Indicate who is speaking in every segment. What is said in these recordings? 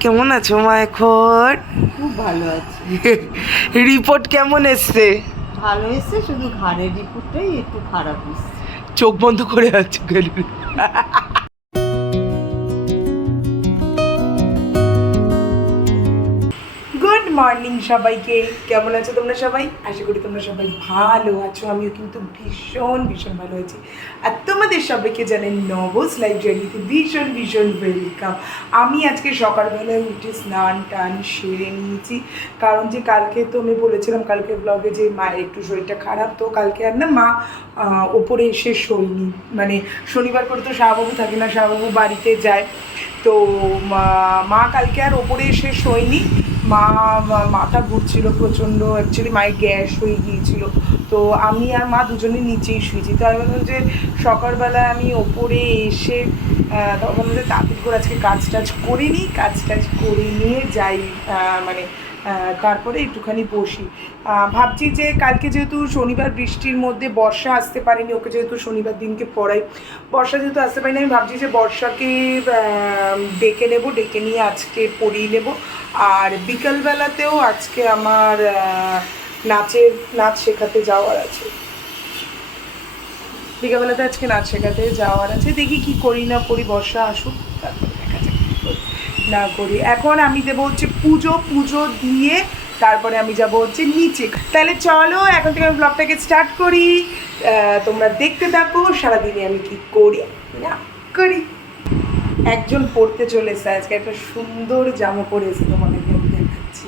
Speaker 1: কেমন আছো মা এখন?
Speaker 2: খুব ভালো আছি।
Speaker 1: রিপোর্ট কেমন এসছে?
Speaker 2: ভালো এসছে শুধু ঘাড়ের রিপোর্টটাই একটু খারাপ এসছে।
Speaker 1: চোখ বন্ধ করে আছো কেন? মর্নিং সবাইকে। কেমন আছো তোমরা সবাই? আশা করি তোমরা সবাই ভালো আছো। আমিও কিন্তু ভীষণ ভীষণ ভালো আছি। আর তোমাদের সবাইকে জানেন নবস লাইফ জার্নিতে ভীষণ ভীষণ ওয়েলকাম আমি আজকে সকালবেলায় উঠে স্নান টান সেরে নিয়েছি। কারণ যে কালকে তো আমি বলেছিলাম, কালকে ব্লগে যে মায়ের একটু শরীরটা খারাপ, তো কালকে আর না মা ওপরে এসে শোয়নি। মানে শনিবার করে তো শাহবাবু থাকে না, শাহবাবু বাড়িতে যায়। তো মা- কালকে আর ওপরে এসে শোয়নি। মা মাথা ঘুরছিল প্রচণ্ড। অ্যাকচুয়ালি মায়ের গ্যাস হয়ে গিয়েছিল। তো আমি আর মা দুজনে নিচেই শুয়েছি। তো আমি বললাম যে সকালবেলা আমি ওপরে এসে তখন যে তাড়াতাড়ি করে আজকে কাজ টাজ করে নিই কাজ টাজ করে নিয়ে যাই মানে তারপরে একটুখানি বসি। ভাবছি যে কালকে যেহেতু শনিবার বৃষ্টির মধ্যে বর্ষা আসতে পারেনি, ওকে যেহেতু শনিবার দিনকে পড়াই। বর্ষা যেহেতু আসতে পারিনি, আমি ভাবছি যে বর্ষাকে ডেকে নেব, ডেকে নিয়ে আজকে পড়িয়ে নেব। আর বিকালবেলাতেও আজকে আমার নাচের, নাচ শেখাতে যাওয়ার আছে। বিকালবেলাতে আজকে নাচ শেখাতে যাওয়ার আছে। দেখি কি করি না করি, বর্ষা আসুক তারপরে দেখা যাক কি করি না করি। এখন আমি দেবো হচ্ছে পুজো পুজো দিয়ে তারপরে আমি যাব হচ্ছে নিচে। তাহলে চলো, এখন থেকে আমি ব্লগটাকে স্টার্ট করি। তোমরা দেখতে থাকো, সারাদিনে আমি কি করি, না করি। একজন পড়তে চলে এসে আজকে, একটা সুন্দর জামা পরে এসে দেখাচ্ছি।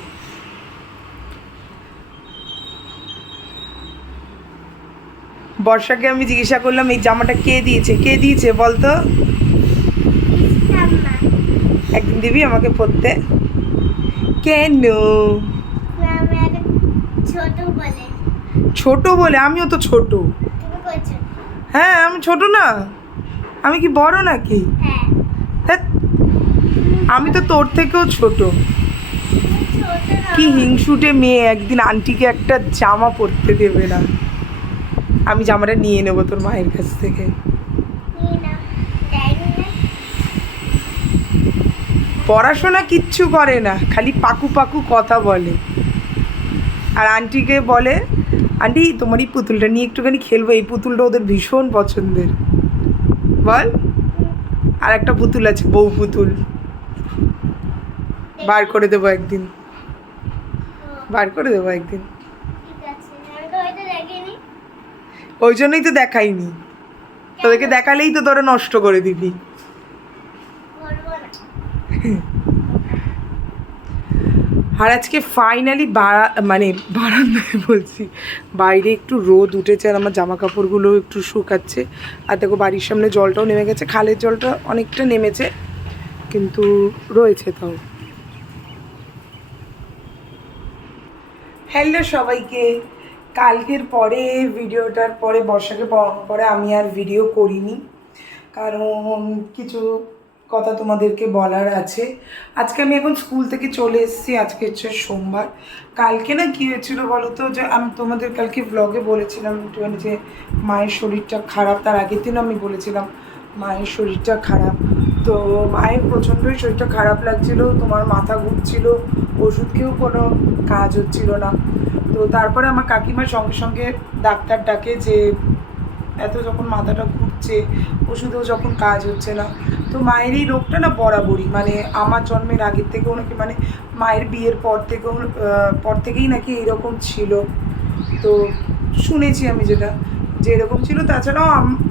Speaker 1: বর্ষাকে আমি জিজ্ঞাসা করলাম, এই জামাটা কে দিয়েছে? কে দিয়েছে বলতো? একদিন দিবি আমাকে পরতে কেন?
Speaker 3: ছোট বলে,
Speaker 1: আমিও তো ছোট। হ্যাঁ আমি ছোট না। আমি কি বড় নাকি? আমি তো তোর থেকেও ছোট। কি হিংসুটে মেয়ে, একদিন আন্টিকে একটা জামা পরতে দেবে না। আমি জামাটা নিয়ে নেব তোর মায়ের কাছ থেকে
Speaker 3: নিয়ে নাও দেয়নি না
Speaker 1: পড়াশোনা কিচ্ছু করে না, খালি পাকু পাকু কথা বলে। আর আন্টিকে বলে, আন্টি, তোমার এই পুতুলটা নিয়ে একটুখানি খেলব, এই পুতুলটা ওদের ভীষণ পছন্দের। বল। আর একটা পুতুল আছে, বউ পুতুল। বার করে দেবো একদিন। বার করে দেবো একদিন। ওই জন্যই তো দেখাইনি। তোদেরকে দেখালেই তো তোরা নষ্ট করে দিবি
Speaker 3: করব না
Speaker 1: আর আজকে ফাইনালি বারা মানে বারান্দায় বলছি, বাইরে একটু রোদ উঠেছে আর আমার জামা কাপড়গুলো একটু শুকাচ্ছে। আর দেখো বাড়ির সামনে জলটাও নেমে গেছে, খালের জলটা অনেকটা নেমেছে, কিন্তু রয়েছে তাও। হ্যালো সবাইকে। কালকের পরে, ভিডিওটার পরে, বর্ষাকে পরে আমি আর ভিডিও করিনি। কারণ কিছু কথা তোমাদেরকে বলার আছে। আজকে আমি এখন স্কুল থেকে চলে এসেছি, আজকে হচ্ছে সোমবার। কালকে না কী হয়েছিল বলো তো? যে আমি তোমাদের কালকে ব্লগে বলেছিলাম একটুখানি যে মায়ের শরীরটা খারাপ, তার আগের দিন আমি বলেছিলাম মায়ের শরীরটা খারাপ। তো মায়ের প্রচণ্ডই শরীরটা খারাপ লাগছিল, তোমার মাথা ঘুরছিল ওষুধ খেয়েও কোনো কাজ হচ্ছিল না। তো তারপরে আমার কাকিমার সঙ্গে সঙ্গে ডাক্তার ডাকে যে এত যখন মাথাটা ঘুরছে, ওষুধেও যখন কাজ হচ্ছে না। তো মায়ের এই রোগটা না বরাবরই মানে আমার জন্মের আগের থেকেও নাকি মানে মায়ের বিয়ের পর থেকেও পর থেকেই নাকি এইরকম ছিল। তো শুনেছি আমি যেটা, যে এরকম ছিল। তাছাড়াও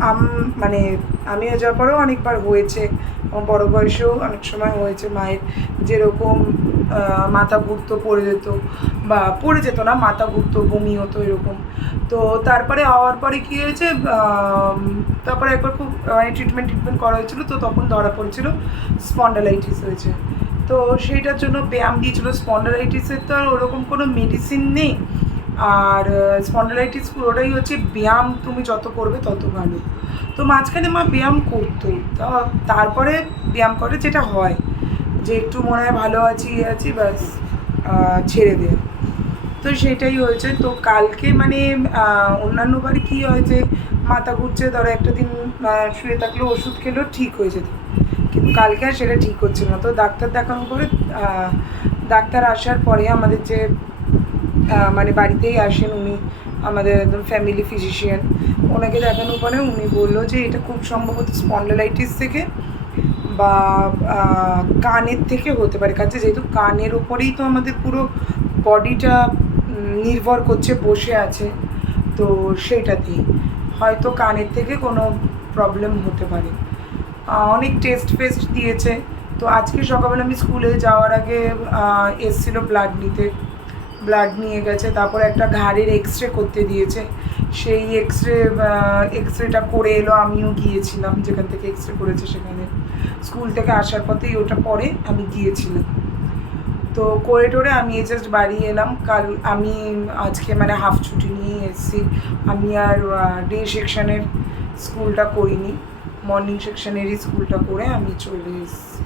Speaker 1: আম মানে আমি যাওয়ার পরেও অনেকবার হয়েছে, আমার বড় বয়সেও অনেক সময় হয়েছে মায়ের যেরকম মাথা ঘুরতো, পড়ে যেত। বা পড়ে যেত না মাথা ঘুরতো বমি হতো এরকম। তো তারপরে হওয়ার পরে কী হয়েছে তারপরে একবার খুব মানে ট্রিটমেন্ট ট্রিটমেন্ট করা হয়েছিল, তো তখন ধরা পড়েছিল স্পন্ডালাইটিস হয়েছে। তো সেইটার জন্য ব্যায়াম দিয়েছিল। স্পন্ডালাইটিসের তো আর ওরকম কোনো মেডিসিন নেই। আর স্পন্ডালাইটিস পুরোটাই হচ্ছে ব্যায়াম, তুমি যত করবে তত ভালো। তো মাঝখানে মা ব্যায়াম করতো। তা তারপরে ব্যায়াম করে যেটা হয়, যে একটু মনে হয় ভালো আছি আছি, ব্যাস। ছেড়ে দেয়। তো সেটাই হয়েছে। তো কালকে মানে অন্যান্য বারে কী হয় যে মাথা ঘুরছে ধরো একটা দিন শুয়ে থাকলেও ওষুধ খেলেও ঠিক হয়ে যেত কিন্তু কালকে আর সেটা ঠিক হচ্ছে না। তো ডাক্তার দেখানো করে আহ, ডাক্তার আসার পরে আমাদের যে মানে বাড়িতেই আসেন উনি আমাদের একদম ফ্যামিলি ফিজিশিয়ান ওনাকে দেখানোর পরে উনি বলল যে এটা খুব সম্ভবত স্পন্ডলাইটিস থেকে বা কানের থেকে হতে পারে। কাছে যেহেতু কানের ওপরেই তো আমাদের পুরো বডিটা নির্ভর করছে, বসে আছে, তো সেইটাতেই হয়তো কানের থেকে কোনো প্রবলেম হতে পারে। অনেক টেস্ট ফেস্ট দিয়েছে। তো আজকে সকালবেলা আমি স্কুলে যাওয়ার আগে এসছিল ব্লাড নিতে। ব্লাড নিয়ে গেছে, তারপর একটা ঘাড়ের এক্স রে করতে দিয়েছে। সেই এক্স রে এক্স রেটা করে এলো, আমিও গিয়েছিলাম, যেখান থেকে এক্স রে করেছে সেখানে। স্কুল থেকে আসার পথেই ওটা পরে আমি গিয়েছিলাম। তো করে টোরে আমি জাস্ট বাড়ি এলাম। কাল আমি আজকে মানে হাফ ছুটি নিয়ে এসেছি। আমি আর ডে সেকশনের স্কুলটা করিনি। মর্নিং সেকশনেরই স্কুলটা করে আমি চলে এসেছি।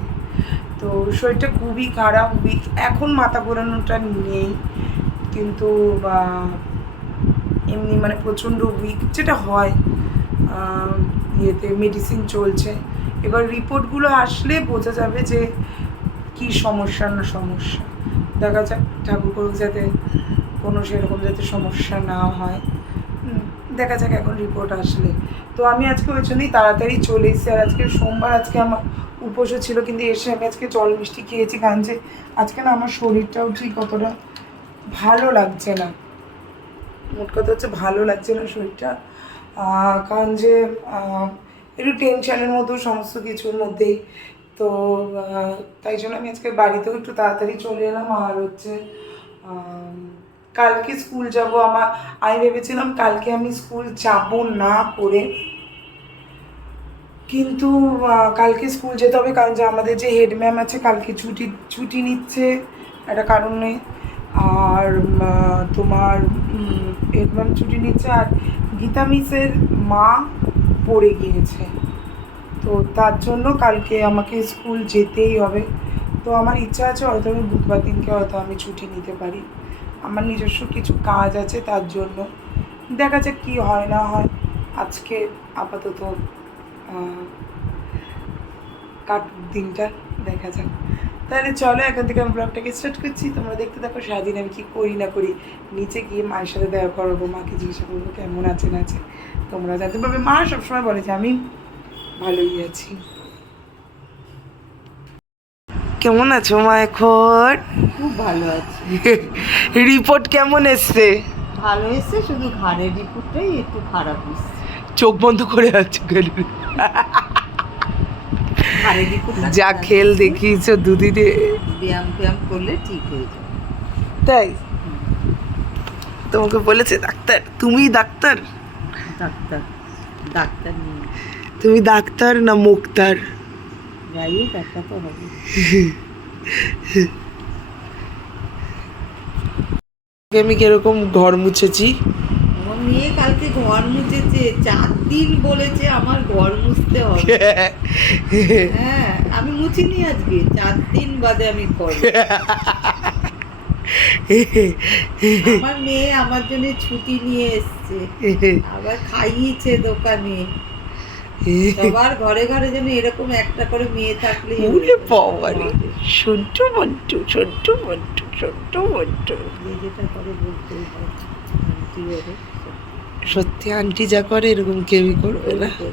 Speaker 1: তো শরীরটা খুবই খারাপ। উইক এখন মাথা ঘোরানোটা নেই। কিন্তু এমনি মানে প্রচণ্ড উইক যেটা হয় ইয়েতে মেডিসিন চলছে। এবার রিপোর্টগুলো আসলে বোঝা যাবে যে কি সমস্যা না সমস্যা। দেখা যাক ঠাকুর করুক যাতে কোনো সেরকম যাতে সমস্যা না হয়। দেখা যাক এখন রিপোর্ট আসলে। তো আমি আজকে ওই জন্যই তাড়াতাড়ি চলে এসেছি। আর আজকে সোমবার, আজকে আমার উপোসও ছিল, কিন্তু এসে আমি আজকে জল মিষ্টি খেয়েছি, কারণ যে আজকে না আমার শরীরটাও ঠিক অতটা ভালো লাগছে না। মোট কথা হচ্ছে ভালো লাগছে না শরীরটা। কারণ যে একটু টেনশনের মতো সমস্ত কিছুর মধ্যেই। তো তাই জন্য আমি আজকে বাড়িতেও একটু তাড়াতাড়ি চলে এলাম। আর হচ্ছে কালকে স্কুল যাব আমার আমি ভেবেছিলাম কালকে আমি স্কুল যাব না করে। কিন্তু কালকে স্কুল যেতে হবে কারণ যে আমাদের যে হেড ম্যাম আছে কালকে ছুটি ছুটি নিচ্ছে। একটা কারণে আর তোমার হেড ম্যাম ছুটি নিচ্ছে। আর গীতা মিসের মা পড়ে গিয়েছে। তো তার জন্য কালকে আমাকে স্কুল যেতেই হবে। তো আমার ইচ্ছা আছে হয়তো আমি বুধবার দিনকে হয়তো আমি ছুটি নিতে পারি। আমার নিজস্ব কিছু কাজ আছে তার জন্য। দেখা যাক কী হয় না হয়। আজকে আপাতত কাটুক দিনটা, দেখা যাক। তাহলে চলো এখান থেকে আমি ব্লগটাকে স্টার্ট করছি। তোমরা দেখতে থাকো, সারাদিন আমি কী করি না করি। নিচে গিয়ে মায়ের সাথে দেখা করব, মাকে জিজ্ঞাসা করব কেমন আছে না আছে। তোমরা জানতে পারবে মা সবসময় বলে যে আমি ভালোই আছি। কেমন আছো মা এখন?
Speaker 2: খুব ভালো আছি।
Speaker 1: রিপোর্ট কেমন এসছে?
Speaker 2: ভালো এসছে শুধু ঘাড়ের রিপোর্টটাই একটু খারাপ এসছে।
Speaker 1: চোখ বন্ধ করে আছে
Speaker 2: রিপোর্টটা
Speaker 1: যা খেল। দেখিয়েছো দুদিনে।
Speaker 2: ব্যায়াম ব্যায়াম করলে ঠিক হয়ে যাবে।
Speaker 1: তাই? তোমাকে বলেছে ডাক্তার। তুমি ডাক্তার?
Speaker 2: ডাক্তার ডাক্তার নিয়ে
Speaker 1: তুমি ডাক্তার না মুক্তার?
Speaker 2: যাই হোক একটা তো হবে।
Speaker 1: আমি কীরকম ঘর মুছেছি?
Speaker 2: আমার মেয়ে কালকে ঘর মুছেছে চার দিন বলেছে আমার ঘর মুছতে হবে। হ্যাঁ আমি মুছিনি আজকে চার দিন বাদে আমি করব আমার মেয়ে আমার জন্য ছুটি নিয়ে এসছে। আবার খাইয়েছে দোকানে। সবার ঘরে ঘরে যেন এরকম একটা করে মেয়ে থাকলে
Speaker 1: ওরে বাবারে ছোট্ট মন্টু ছোট্ট মন্টু ছোট্ট মন্টু।
Speaker 2: যেটা করে বলতেই হয়
Speaker 1: সত্যি আন্টি যা করে এরকম কেউই করবে না।
Speaker 2: রে।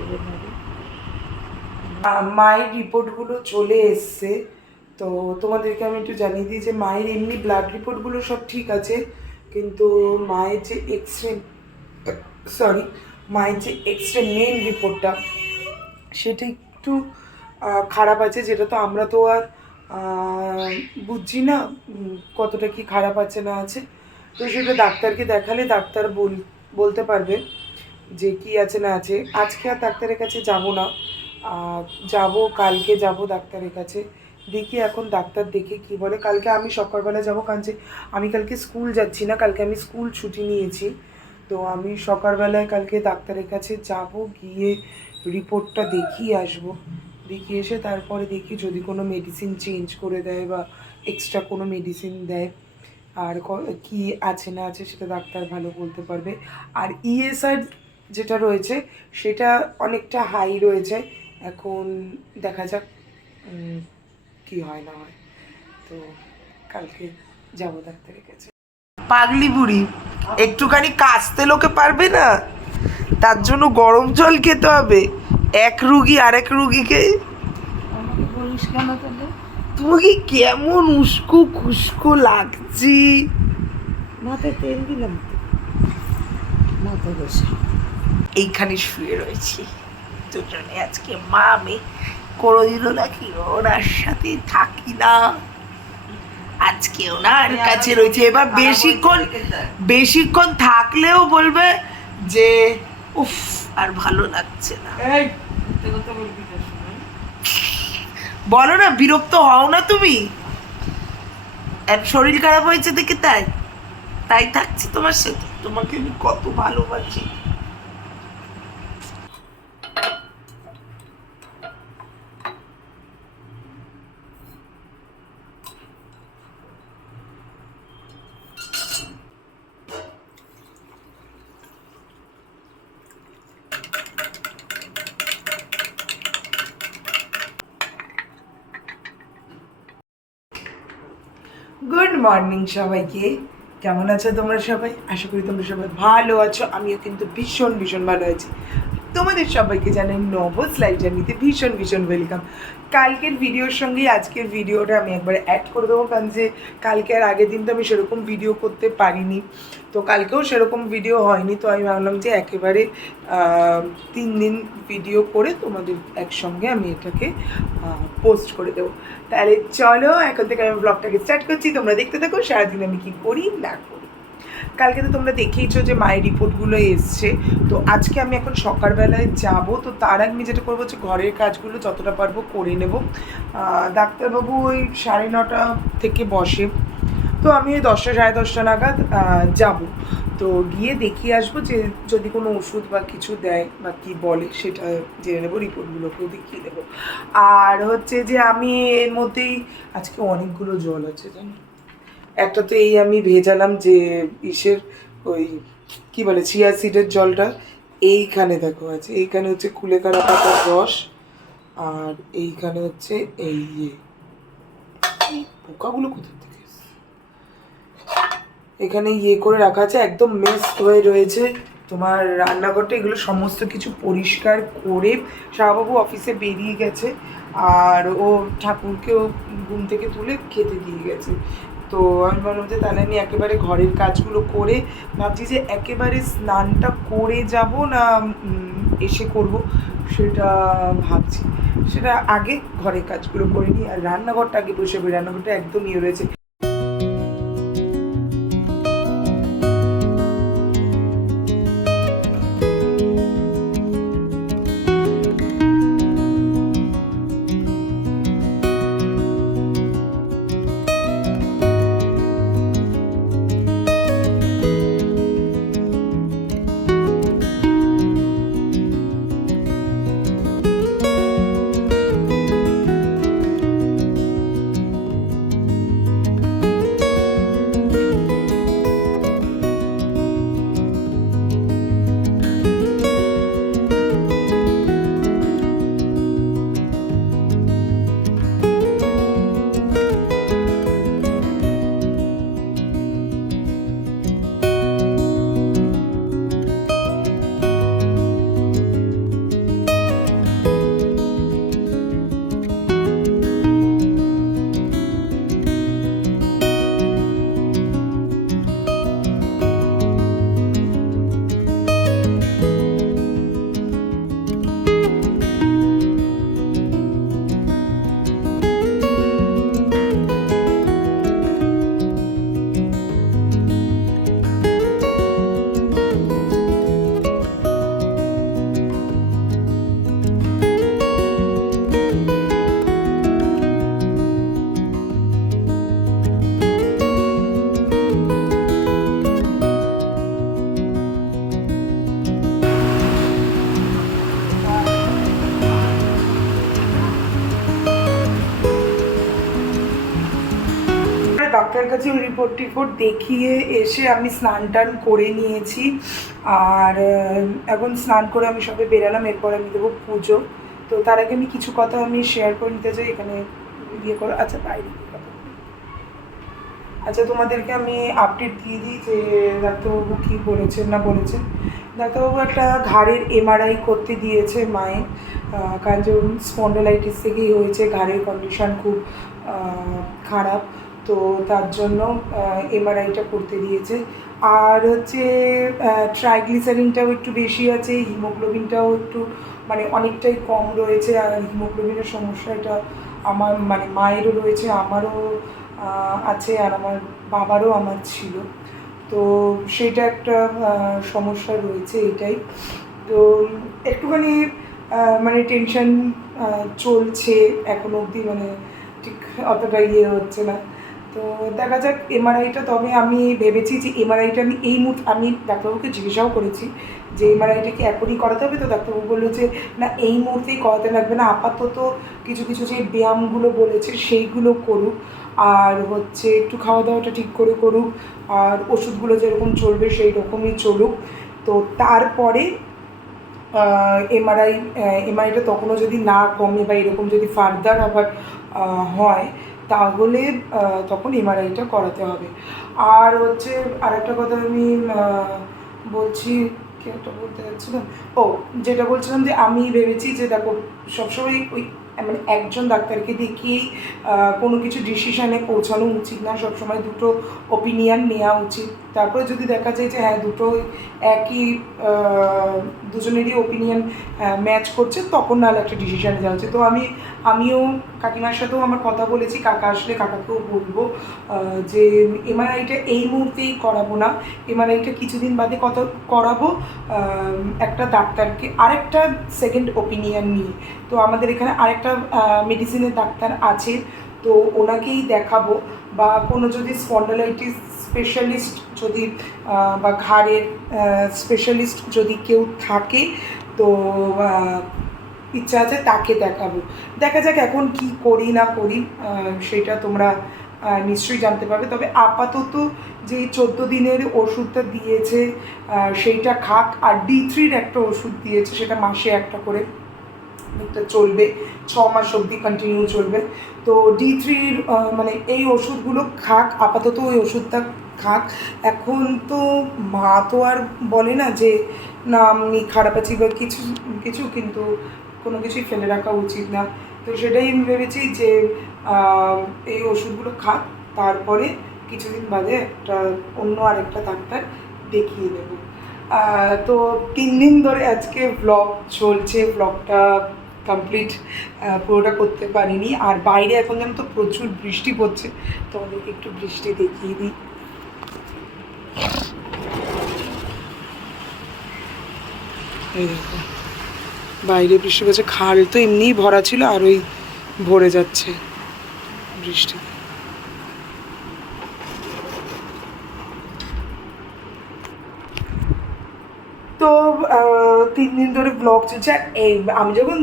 Speaker 1: মায়ের রিপোর্টগুলো চলে এসছে। তো তোমাদেরকে আমি একটু জানিয়ে দিই যে মায়ের এমনি ব্লাড রিপোর্টগুলো সব ঠিক আছে, কিন্তু মায়ের যে এক্স রে সরি মায়ের যে এক্স রে মেন রিপোর্টটা সেটা একটু খারাপ আছে, যেটা তো আমরা তো আর বুঝছি না কতটা কি খারাপ আছে না আছে। তো সেটা ডাক্তারকে দেখালে ডাক্তার বল, বলতে পারবে যে কি আছে না আছে। আজকে আর ডাক্তারের কাছে যাব না যাব, কালকে যাব ডাক্তারের কাছে। দেখি এখন ডাক্তার দেখে কি বলে। কালকে আমি সকালবেলা যাব কারণ যে আমি কালকে স্কুল যাচ্ছি না, কালকে আমি স্কুল ছুটি নিয়েছি। তো আমি সকালবেলায় কালকে ডাক্তারের কাছে যাব, গিয়ে রিপোর্টটা দেখিয়ে আসব। দেখিয়ে এসে তারপরে দেখি যদি কোনো মেডিসিন চেঞ্জ করে দেয় বা এক্সট্রা কোনো মেডিসিন দেয়, আর ক- আছে না আছে সেটা ডাক্তার ভালো বলতে পারবে। আর ইএসআর যেটা রয়েছে, সেটা অনেকটা হাই রয়েছে। এখন দেখা যাক কি হয় না হয়। তো কালকে যাব ডাক্তারের কাছে। পাগলি বুড়ি একটুখানি কাচতে লোকে পারবে না? তার জন্য গরম জল খেতে হবে। এক রুগী আরেক রুগীকে।
Speaker 2: বলিস কেন তাহলে?
Speaker 1: তোমাকে কেমন উস্কো খুস্কো লাগছে?
Speaker 2: মাথায় তেল দিলাম মাথায় বসে
Speaker 1: এইখানে শুয়ে রয়েছি। দুজনে আজকে মা আমি কোনোদিনও নাকি ওনার সাথে থাকি না। আজকে ওনার কাছে রয়েছে। এবার বেশিক্ষণ বেশিক্ষণ থাকলেও বলবে যে উফ আর ভালো লাগছে না। বলো না বিরক্ত হও না তুমি। শরীর খারাপ হয়েছে দেখে তাই। তাই থাকছি তোমার সাথে। তোমাকে আমি কত ভালোবাসি। মর্নিং সবাইকে। কেমন আছো তোমরা সবাই? আশা করি তোমরা সবাই ভালো আছো। আমিও কিন্তু ভীষণ ভীষণ ভালো আছি। তোমাদের সবাইকে জানাই নবস লাইভ জার্নিতে ভীষণ ভীষণ ওয়েলকাম কালকের ভিডিওর সঙ্গেই আজকের ভিডিওটা আমি একবার অ্যাড করে দেবো, কারণ যে কালকে আর আগের দিন তো আমি সেরকম ভিডিও করতে পারিনি। তো কালকেও সেরকম ভিডিও হয়নি, তো আমি ভাবলাম যে একেবারে তিন দিন ভিডিও করে তোমাদের একসঙ্গে আমি এটাকে পোস্ট করে দেবো। তাহলে চলো, এখন থেকে আমি ব্লগটাকে স্টার্ট করছি। তোমরা দেখতে থাকো, সারাদিন আমি কি করি না করি। কালকে তো তোমরা দেখেইছো যে মায়ের রিপোর্টগুলো এসছে। তো আজকে আমি এখন সকালবেলায় যাব। তো তার আগে আমি যেটা করব হচ্ছে ঘরের কাজগুলো যতটা পারব করে নেব। ডাক্তারবাবু ওই সাড়ে নটা থেকে বসে। তো আমি ওই দশটা, সাড়ে দশটা নাগাদ যাব। তো গিয়ে দেখিয়ে আসব যে যদি কোনো ওষুধ বা কিছু দেয় বা কি বলে সেটা জেনে নেব, রিপোর্টগুলোকেও দেখিয়ে দেবো। আর হচ্ছে যে আমি এর মধ্যেই, আজকে অনেকগুলো জল আছে জানো? একটা তো এই আমি ভেজালাম যে ইসের ওই, কি বলে, চিয়া সিডের জলটা এইখানে দেখো আছে। এইখানে হচ্ছে কুলেকারা পাতার রস আর এইখানে হচ্ছে এই ইয়ে। পোকাগুলো কোথা থেকে এখানে ইয়ে করে রাখা আছে, একদম মেস হয়ে রয়েছে। তোমার রান্নাঘরটা, এগুলো সমস্ত কিছু পরিষ্কার করে শাহবাবু অফিসে বেরিয়ে গেছে। আর ও ঠাকুরকেও ঘুম থেকে তুলে খেতে দিয়ে গেছে। তো আমি ভাবলাম যে তাহলে আমি একেবারে ঘরের কাজগুলো করে ভাবছি যে একেবারে স্নানটা করে যাব না এসে করব? সেটা ভাবছি। সেটা আগে ঘরের কাজগুলো করে নিই। আর রান্নাঘরটা আগে বসে রান্নাঘরটা একদমই ইয়ে রয়েছে। রিপোর্ট টিপোর্ট দেখিয়ে এসে আমি স্নান টান করে নিয়েছি। আর এখন স্নান করে আমি সবে বেরালাম এরপর আমি দেবো পুজো। তো তার আগে আমি কিছু কথা আমি শেয়ার করে নিতে চাই এখানে ইয়ে করো। আচ্ছা বাইরে। আচ্ছা তোমাদেরকে আমি আপডেট দিয়ে দিই যে ডাক্তারবাবু কী বলেছেন না বলেছেন। ডাক্তারবাবু একটা ঘাড়ের এমআরআই করতে দিয়েছে আহ, কারণ যে স্পন্ডোলাইটিস থেকেই হয়েছে ঘাড়ের কন্ডিশন খুব খারাপ। তো তার জন্য এমআরআইটা করতে দিয়েছে। আর হচ্ছে ট্রাইগ্লিসারিনটাও একটু বেশি আছে, হিমোগ্লোবিনটাও একটু মানে অনেকটাই কম রয়েছে, আর হিমোগ্লোবিনের সমস্যাটা আমার মানে মায়েরও রয়েছে, আমারও আছে, আর আমার বাবারও আমার ছিল। তো সেটা একটা সমস্যা রয়েছে এটাই। তো একটুখানি মানে টেনশন চলছে এখনও অবধি মানে ঠিক অতটা ইয়ে হচ্ছে না। তো দেখা যাক এমআরআইটা তবে আমি ভেবেছি যে এমআরআইটা আমি এই মুহূর্তে, আমি ডাক্তারবাবুকে জিজ্ঞাসাও করেছি যে এমআরআইটা কি এখনই করাতে হবে? তো ডাক্তারবাবু বলল যে, না, এই মুহূর্তেই করাতে লাগবে না। আপাতত কিছু কিছু যে ব্যায়ামগুলো বলেছে, সেইগুলো করুক। আর হচ্ছে একটু খাওয়া দাওয়াটা ঠিক করে করুক। আর ওষুধগুলো যেরকম চলবে সেই রকমই চলুক। তো তারপরে এমআরআই এমআরআইটা তখনও যদি না কমে বা এরকম যদি ফার্দার আবার হয় তাহলে তখন এমআরআইটা করাতে হবে। আর হচ্ছে আরেকটা কথা আমি বলছি, কি একটা বলতে যাচ্ছিলাম? ও, যেটা বলছিলাম যে আমি ভেবেছি যে দেখো, সবসময় ওই মানে একজন ডাক্তারকে দেখিয়েই কোনো কিছু ডিসিশানে পৌঁছানো উচিত না। সবসময় দুটো ওপিনিয়ন নেওয়া উচিত। তারপরে যদি দেখা যায় যে হ্যাঁ দুটো একই দুজনেরই ওপিনিয়ন ম্যাচ করছে, তখন নাহলে একটা ডিসিশানে যাওয়া উচিত তো আমি, আমিও কাকিমার সাথেও আমার কথা বলেছি, কাকা আসলে কাকাকেও বলব যে এমআরআইটা এই মুহূর্তেই করাবো না। এমআরআইটা কিছুদিন বাদে কত, করাবো একটা ডাক্তারকে, আরেকটা সেকেন্ড ওপিনিয়ন নিয়ে। তো আমাদের এখানে আরেকটা মেডিসিনের ডাক্তার আছে, তো ওনাকেই দেখাবো, বা কোনো যদি স্পন্ডালাইটিস স্পেশালিস্ট যদি বা ঘাড়ের স্পেশালিস্ট যদি কেউ থাকে, তো ইচ্ছা আছে তাকে দেখাবো। দেখা যাক এখন কি করি না করি সেটা তোমরা নিশ্চয়ই জানতে পারবে। তবে আপাতত যে চোদ্দ দিনের ওষুধটা দিয়েছে সেইটা খাক, আর ডি থ্রির একটা ওষুধ দিয়েছে, সেটা মাসে একটা করে। একটা চলবে, ছ মাস অবধি কন্টিনিউ চলবে। তো ডি থ্রির মানে এই ওষুধগুলো খাক, আপাতত ওই ওষুধটা খাক। এখন তো মা তো আর বলে না যে না আমি খারাপ আছি বা কিছু কিছু কিন্তু কোনো কিছুই ফেলে রাখা উচিত না। তো সেটাই আমি ভেবেছি যে এই ওষুধগুলো খাক তারপরে কিছুদিন বাদে একটা অন্য আরেকটা ডাক্তার দেখিয়ে আহ, তো তিন দিন ধরে আজকে ব্লগ চলছে ব্লগটা কমপ্লিট পুরোটা করতে পারিনি। আর বাইরে এখন যেন তো প্রচুর বৃষ্টি পড়ছে তো তোমাদেরকে একটু বৃষ্টি দেখিয়ে দিই। বাইরে বৃষ্টি পড়ছে, খাল তো এমনিই ভরা ছিল, আর ওই ভরে যাচ্ছে বৃষ্টি। তো তিন দিন ধরে ব্লগ চলছে এই, আমি যখন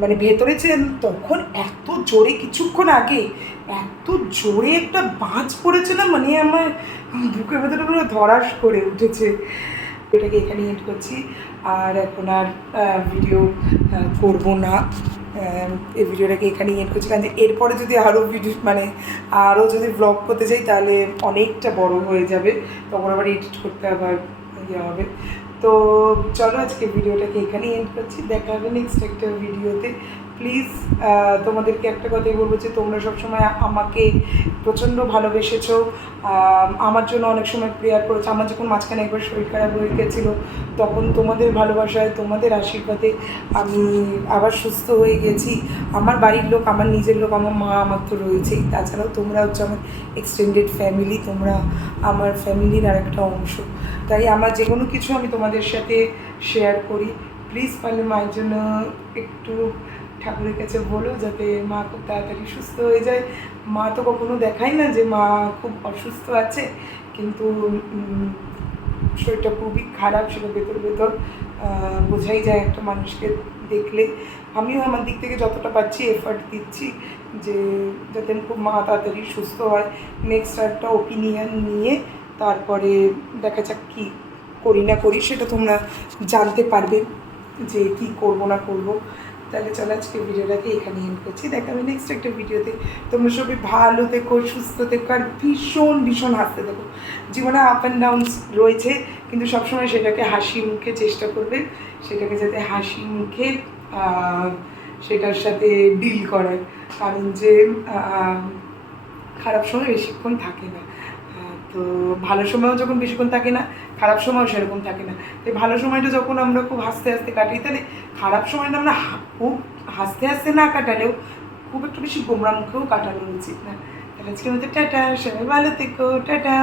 Speaker 1: মানে ভেতরে ছিলাম, তখন এত জোরে কিছুক্ষণ আগে এত জোরে একটা বাজ পড়েছে না? মানে আমার বুকের ভেতরে পুরো ধরাস করে উঠেছে। এটাকে এখানে এড করছি। আর এখন আর ভিডিও করব না। এই ভিডিওটাকে এখানেই এড করছি। কারণ এরপরে যদি আরও ভিডিও মানে আরও যদি ব্লগ করতে চাই তাহলে অনেকটা বড় হয়ে যাবে। তখন আবার এডিট করতে আবার ইয়ে হবে। তো চলো আজকে ভিডিওটাকে এখানেই এন্ড করছি। দেখা হবে নেক্সট একটা ভিডিওতে প্লিজ তোমাদেরকে একটা কথাই বলব যে তোমরা সবসময় আমাকে প্রচণ্ড ভালোবেসেছো। আমার জন্য অনেক সময় প্রেয়ার করেছ। আমার যখন মাঝখানে একবার শরীর খারাপ হয়ে গেছিল, তখন তোমাদের ভালোবাসায়, তোমাদের আশীর্বাদে আমি আবার সুস্থ হয়ে গেছি। আমার বাড়ির লোক, আমার নিজের লোক, আমার মা আমার তো রয়েছেই। তাছাড়াও তোমরা হচ্ছে আমার এক্সটেন্ডেড ফ্যামিলি তোমরা আমার ফ্যামিলির আর একটা অংশ। তাই আমার যে কোনো কিছু আমি তোমাদের সাথে শেয়ার করি। প্লিজ পারলে মায়ের জন্য একটু ঠাকুরের কাছে বলো যাতে মা খুব তাড়াতাড়ি সুস্থ হয়ে যায়। মা তো কখনো দেখায় না যে মা খুব অসুস্থ আছে, কিন্তু শরীরটা খুবই খারাপ, সেটা ভেতর ভেতর বোঝাই যায় একটা মানুষকে দেখলে। আমিও আমার দিক থেকে যতটা পাচ্ছি এফার্ট দিচ্ছি যে, যাতে খুব মা তাড়াতাড়ি সুস্থ হয়। নেক্সট একটা ওপিনিয়ন নিয়ে তারপরে দেখা যাক কী করি না করি, সেটা তোমরা জানতে পারবে যে কি করব না করব। তাহলে চলো আজকে ভিডিওটাকে এখানে এন্ড করছি। দেখা হবে নেক্সট একটা ভিডিওতে। তোমরা সবাই ভালো থেকো, সুস্থ থেকো, আর ভীষণ ভীষণ হাসতে থেকো। জীবনে আপ অ্যান্ড ডাউনস রয়েছে, কিন্তু সবসময় সেটাকে হাসি মুখে চেষ্টা করবে। সেটাকে যাতে হাসি মুখে সেটার সাথে ডিল করার কারণ যে খারাপ সময় বেশিক্ষণ থাকে না। তো ভালো সময়ও যখন বেশিক্ষণ থাকে না, খারাপ সময়ও সেরকম থাকে না। তো ভালো সময়টা যখন আমরা খুব হাসতে হাসতে কাটি তাহলে খারাপ সময়টা আমরা খুব হাসতে হাসতে না কাটালেও খুব একটু বেশি গোমরা মুখেও কাটানো উচিত না। তাহলে আজকের মধ্যে টাটা, সবাই ভালো থেকো, টাটা।